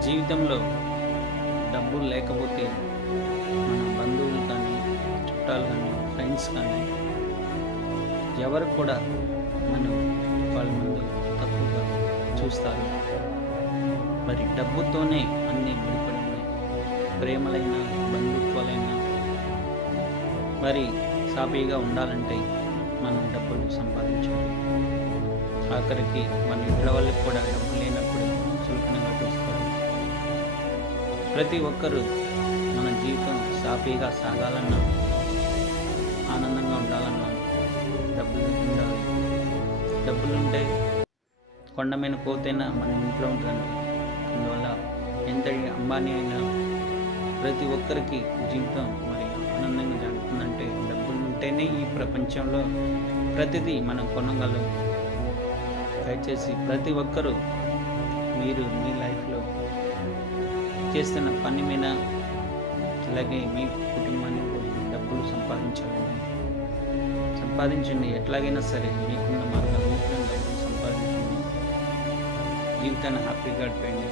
జీవితంలో డబ్బులు లేకపోతే మన బంధువులు కానీ, చుట్టాలు కానీ, ఫ్రెండ్స్ కానీ ఎవరు కూడా మనం వాళ్ళ ముందు తక్కువగా చూస్తారు. మరి డబ్బుతోనే అన్నీ ముడిపడి ఉన్నాయి. ప్రేమలైన, బంధుత్వాలైన మరి సాఫీగా ఉండాలంటే మనం డబ్బులు సంపాదించాలి. ఆఖరికి మన ఇంట్లో వాళ్ళకి కూడా డబ్బులు లేనప్పుడు చులకనగా చూస్తారు. ప్రతి ఒక్కరూ మన జీవితం సాఫీగా సాగాలన్నా, ఆనందంగా ఉండాలన్నా డబ్బులు ఉండాలి. డబ్బులుంటే కొండ మీద కోతైనా మన ఇంట్లో ఉంటుంది. అందువల్ల ఎంతటి అంబానీ అయినా ప్రతి ఒక్కరికి జీవితం మరి ఆనందంగా జరుగుతుందంటే డబ్బులు ఉంటేనే ఈ ప్రపంచంలో ప్రతిదీ మనం కొనగలం. దయచేసి ప్రతి ఒక్కరూ మీరు మీ లైఫ్లో చేస్తున్న పని మీద అలాగే మీ కుటుంబాన్ని కూడా డబ్బులు సంపాదించండి. ఎట్లాగైనా సరే మీకున్న మార్గాలు డబ్బులు సంపాదించండి. జీవితాన్ని హ్యాపీగా గడిపండి.